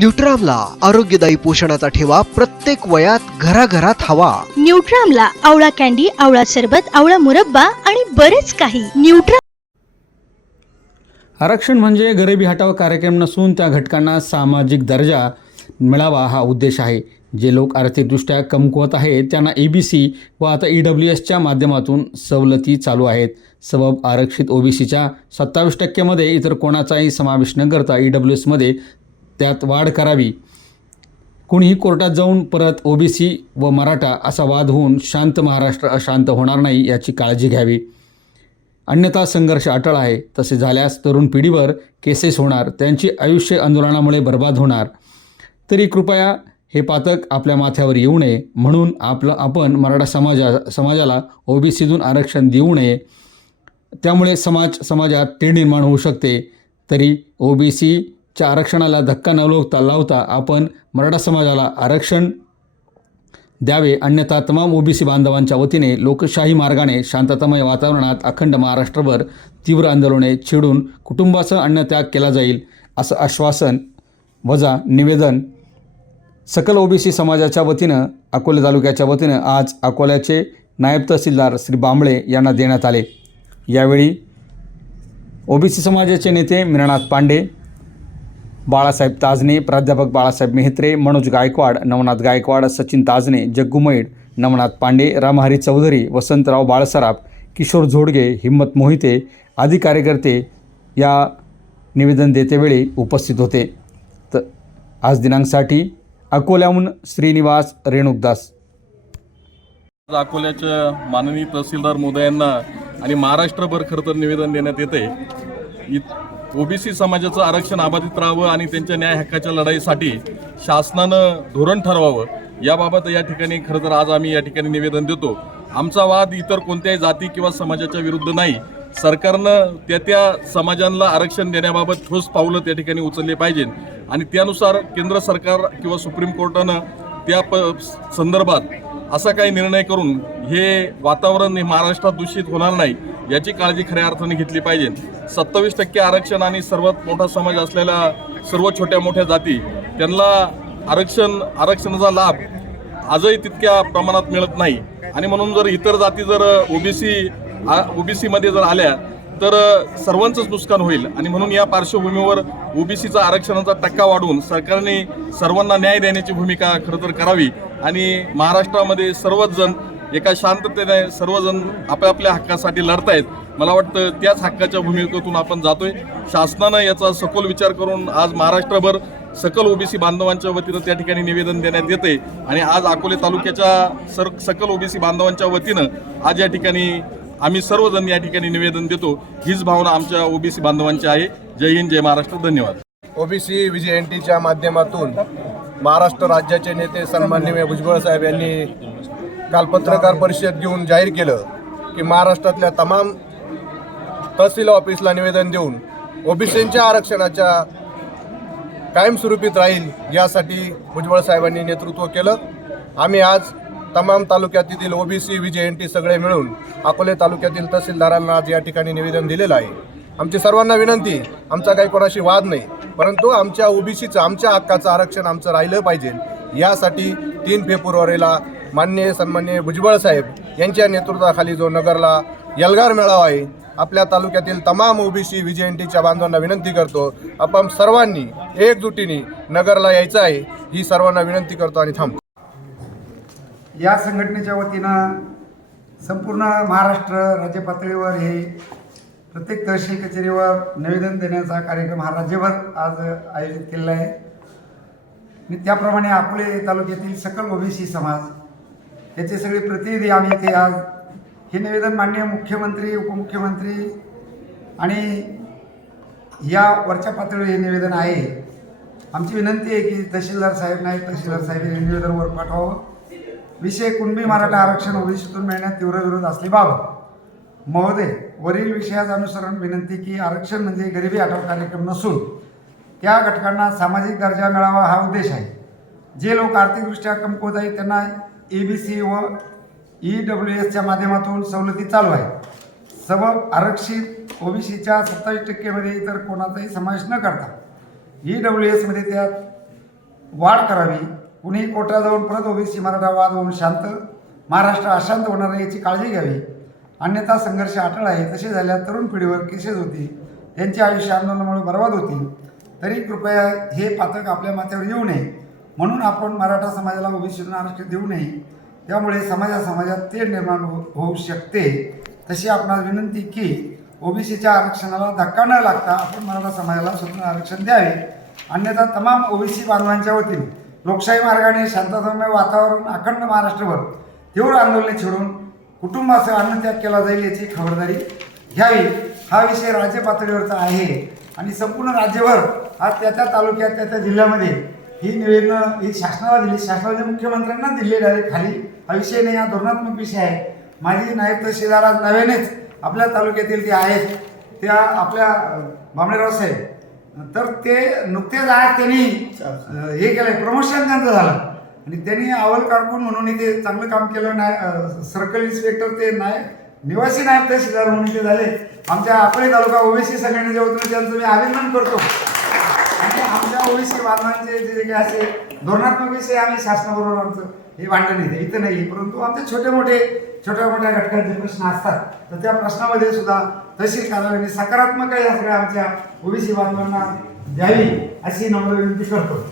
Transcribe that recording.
न्यूट्रामला आरोग्यदायी पोषणाचा ठेवा प्रत्येक वयात घराघरात हवा. न्यूट्रामला आवळा कॅन्डी आवळा सरबत आवळा मुरब्बा आणि बरेच काही. न्यूट्रा आरक्षण म्हणजे गरिबी हटाव कार्यक्रम नसून त्या घटकांना सामाजिक दर्जा मिळावा हा उद्देश आहे. जे लोक आर्थिकदृष्ट्या कमकुवत आहेत त्यांना ए बी सी व आता ई डब्ल्यू एसच्या माध्यमातून सवलती चालू आहेत. सबब आरक्षित ओ बी सीच्या सत्तावीस टक्क्यामध्ये इतर कोणाचाही समावेश न करता ई डब्ल्यू एसमध्ये त्यात वाढ करावी. कुणीही कोर्टात जाऊन परत ओ बी सी व मराठा असा वाद होऊन शांत महाराष्ट्र अशांत होणार नाही याची काळजी घ्यावी. अन्यथा संघर्ष अटळ आहे. तसे झाल्यास तरुण पिढीवर केसेस होणार. त्यांची आयुष्य आंदोलनामुळे बर्बाद होणार. तरी कृपया हे पातक आपल्या माथ्यावर येऊ नये. म्हणून आपलं आपण मराठा समाजा समाजाला ओ बी सीतून आरक्षण देऊ नये. त्यामुळे समाज समाजात ते निर्माण होऊ शकते. तरी ओ च्या आरक्षणाला धक्का न लावता लावता आपण मराठा समाजाला आरक्षण द्यावे अन्यथा तमाम ओबीसी बांधवांच्या वतीने लोकशाही मार्गाने शांततामय वातावरणात अखंड महाराष्ट्रभर तीव्र आंदोलने छेडून कुटुंबाचा अन्नत्याग केला जाईल असं आश्वासन वजा निवेदन सकल ओबीसी समाजाच्या वतीनं अकोले तालुक्याच्या वतीनं आज अकोल्याचे नायब तहसीलदार श्री बांबळे यांना देण्यात आले. यावेळी ओबीसी समाजाचे नेते मीनानाथ पांडे बाळासाहेब ताजने प्राध्यापक बाळासाहेब मेहत्रे मनोज गायकवाड नवनाथ गायकवाड सचिन ताजने जग्गू मैड नवनाथ पांडे रामहरी चौधरी वसंतराव बाळसराफ किशोर झोडगे हिम्मत मोहिते आदी कार्यकर्ते या निवेदन देतेवेळी उपस्थित होते. तर आज दिनांकसाठी अकोल्याहून श्रीनिवास रेणुकदास. अकोल्याच्या माननीय तहसीलदार मोदयांना आणि महाराष्ट्रभर खरं तर निवेदन देण्यात येते ओबीसी समाजाचं आरक्षण अबाधित राहावं आणि त्यांच्या न्याय हक्काच्या लढाईसाठी शासनानं धोरण ठरवावं याबाबत या ठिकाणी खरं तर आज आम्ही या ठिकाणी निवेदन देतो. आमचा वाद इतर कोणत्याही जाती किंवा समाजाच्या विरुद्ध नाही. सरकारनं त्या त्या समाजांना आरक्षण देण्याबाबत ठोस पावलं त्या ठिकाणी उचलले पाहिजे. आणि त्यानुसार केंद्र सरकार किंवा सुप्रीम कोर्टानं त्या प संदर्भात असा काही निर्णय करून हे वातावरण हे महाराष्ट्रात दूषित होणार नाही. याची काळजी खऱ्या अर्थाने घेतली पाहिजे. सत्तावीस टक्के आरक्षण आणि सर्वात मोठा समाज असलेल्या सर्व छोट्या मोठ्या जाती त्यांना आरक्षण आरक्षणाचा लाभ आजही तितक्या प्रमाणात मिळत नाही. आणि म्हणून जर इतर जाती जर ओबीसी ओबीसीमध्ये जर आल्या तर सर्वांचंच नुकसान होईल. आणि म्हणून या पार्श्वभूमीवर ओबीसीचा आरक्षणाचा टक्का वाढवून सरकारने सर्वांना न्याय देण्याची भूमिका खरं तर करावी. आणि महाराष्ट्रामध्ये सर्वच जण एका शांततेने सर्वजण आपल्या हक्कासाठी लढतायत. मला वाटतं त्याच हक्काच्या भूमिकेतून आपण जातोय. शासनानं याचा सखोल विचार करून आज महाराष्ट्रभर सकल ओबीसी बांधवांच्या वतीनं त्या ठिकाणी निवेदन देण्यात येते आणि आज अकोले तालुक्याच्या सर सकल ओबीसी बांधवांच्या वतीनं आज या ठिकाणी आम्ही सर्वजण या ठिकाणी निवेदन देतो. हीच भावना आमच्या ओबीसी बांधवांची आहे. जय हिंद जय महाराष्ट्र. धन्यवाद. ओबीसी विजय एन टीच्या माध्यमातून महाराष्ट्र राज्याचे नेते सन्माननीय भुजबळ साहेब यांनी काल पत्रकार परिषद घेऊन जाहीर केलं की महाराष्ट्रातल्या तमाम तहसील ऑफिसला निवेदन देऊन ओबीसींच्या आरक्षणाच्या कायमस्वरूपीत राहील यासाठी भुजबळ साहेबांनी नेतृत्व केलं. आम्ही आज तमाम तालुक्यातील ओबीसी विजय टी सगळे मिळून अकोले तालुक्यातील तहसीलदारांना आज या ठिकाणी निवेदन दिलेलं आहे. आमची सर्वांना विनंती आमचा काही कोणाशी वाद नाही परंतु आमच्या ओबीसीचं आमच्या हक्काचं आरक्षण आमचं राहिलं पाहिजे. यासाठी तीन फेब्रुवारीला माननीय सन्माननीय भुजबळ साहेब यांच्या नेतृत्वाखाली जो नगरला यलगार मेळावा आहे आपल्या तालुक्यातील तमाम ओबीसी विजय बांधवांना विनंती करतो आपण सर्वांनी एकजुटीने नगरला यायचं आहे ही सर्वांना विनंती करतो आणि थांबतो. या संघटनेच्या वतीनं संपूर्ण महाराष्ट्र राज्य पातळीवर हे प्रत्येक तहसील कचेरीवर निवेदन देण्याचा कार्यक्रम हा राज्यभर आज आयोजित केलेला आहे. आणि त्याप्रमाणे अकोले तालुक्यातील सकल ओबीसी समाज याचे सगळे प्रतिनिधी आम्ही इथे आज हे निवेदन माननीय मुख्यमंत्री उपमुख्यमंत्री आणि या वरच्या पातळीवर हे निवेदन आहे. आमची विनंती आहे की तहसीलदार साहेब नाईक तहसीलदार साहेब हे निवेदन वर पाठवावं. विषय कुणबी मराठा आरक्षण ओबीसीतून मिळण्यात तीव्र विरोध असल्याबाबत महोदय वरील विषयाचं अनुसरण विनंती की आरक्षण म्हणजे गरिबी हटाव कार्यक्रम नसून त्या घटकांना सामाजिक दर्जा मिळावा हा उद्देश आहे. जे लोक आर्थिकदृष्ट्या कमकुवत आहेत त्यांना ए बी सी व ई डब्ल्यू एसच्या माध्यमातून सवलती चालू आहे. सबब आरक्षित ओबीसीच्या सत्तावीस टक्केमध्ये इतर कोणाचाही समावेश न करता ई डब्ल्यू एसमध्ये त्यात वाढ करावी. कुणी कोर्टात जाऊन परत ओबीसी मराठा वाद होऊन शांत महाराष्ट्र अशांत होणार नाही याची काळजी घ्यावी. अन्यथा संघर्ष अटळ आहे. तसे झाल्या तरुण पिढीवर केसेस होती त्यांचे आयुष्य आंदोलनामुळे बर्बाद होतील. तरी कृपया हे पातक आपल्या माथ्यावर येऊ नये. म्हणून आपण मराठा समाजाला ओबीसीतून आरक्षण देऊ नये. त्यामुळे समाजा समाजात ते निर्माण हो- होऊ शकते. तशी आपणास विनंती की ओबीसीच्या आरक्षणाला धक्का न लागता आपण मराठा समाजाला स्वतंत्र आरक्षण द्यावे. अन्यथा तमाम ओबीसी बांधवांच्या वतीने लोकशाही मार्गाने शांततामय वातावरण अखंड महाराष्ट्रभर तीव्र आंदोलने छेडून कुटुंबासह अन्नत्याग केला जाईल याची खबरदारी घ्यावी. हा विषय राज्य पातळीवरचा आहे आणि संपूर्ण राज्यभर हा त्या त्या तालुक्यात त्या त्या जिल्ह्यामध्ये ही निवेदनं ही शासनाला दिली. शासनाने मुख्यमंत्र्यांना दिली डायरेक्ट खाली. हा विषय नाही हा धोरणात्मक विषय आहे. माझी नायब तहसीलदार आज नव्यानेच आपल्या तालुक्यातील ते आहेत त्या आपल्या अं, साहेब. तर ते नुकतेच आज त्यांनी हे हे केलंय. प्रमोशन त्यांचं झालं. आणि त्यांनी अवल कारकून म्हणून इथे चांगलं काम केलं. नाय सर्कल इन्स्पेक्टर ते नाय निवासी नायब तहसीलदार म्हणून ते झाले. आमच्या अकोले तालुका ओबीसी संघटनेच्या वतीने त्यांचं मी अभिनंदन करतो. आणि आमच्या बांधवांचे जे जे काही असे धोरणात्मक विषय आम्ही शासनाबरोबर आमचं हे भांडण येते इथं नाही. परंतु आमचे छोटे मोठे छोट्या मोठ्या घटकांचे प्रश्न असतात. तर त्या प्रश्नामध्ये सुद्धा तहसील कार्यालयाने सकारात्मक या सगळ्या आमच्या ओबीसी बांधवांना द्यावी अशी नम्र विनंती करतो.